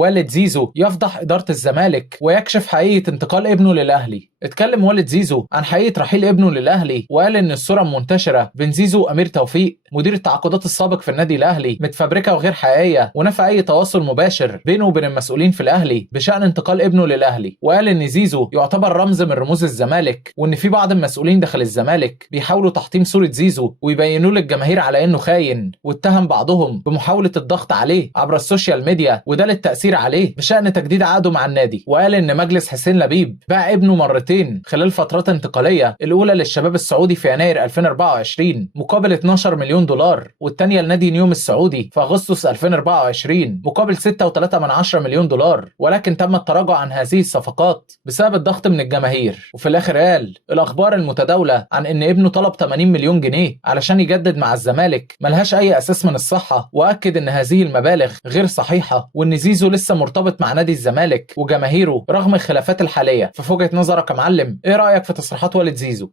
والد زيزو يفضح إدارة الزمالك ويكشف حقيقة انتقال ابنه للأهلي. اتكلم والد زيزو عن حقيقة رحيل ابنه للأهلي، وقال إن الصورة منتشرة بين زيزو وأمير توفيق مدير التعاقدات السابق في النادي الأهلي متفبركة وغير حقيقية، ونفى أي تواصل مباشر بينه وبين المسؤولين في الأهلي بشأن انتقال ابنه للأهلي. وقال إن زيزو يعتبر رمز من رموز الزمالك، وإن في بعض المسؤولين داخل الزمالك بيحاولوا تحطيم صورة زيزو ويبينوا للجماهير على إنه خاين، واتهم بعضهم بمحاولة الضغط عليه عبر السوشيال ميديا وده للتأثير عليه بشأن تجديد عقده مع النادي. وقال إن مجلس حسين لبيب باع ابنه مرتين خلال فترات انتقالية، الأولى للشباب السعودي في يناير 2024 مقابل 12 مليون دولار، والثانية لنادي نيوم السعودي في أغسطس 2024 مقابل 6.3 مليون دولار، ولكن تم التراجع عن هذه الصفقات بسبب الضغط من الجماهير. وفي الآخر قال الأخبار المتداولة عن إن ابنه طلب 80 مليون جنيه علشان يجدد مع الزمالك ملهاش أي أساس من الصحة، وأكد إن هذه المبالغ غير صحيحة، وإن زيزو لسه مرتبط مع نادي الزمالك وجماهيره رغم الخلافات الحالية. ففي وجهة نظرك يا معلم، إيه رأيك في تصريحات والد زيزو؟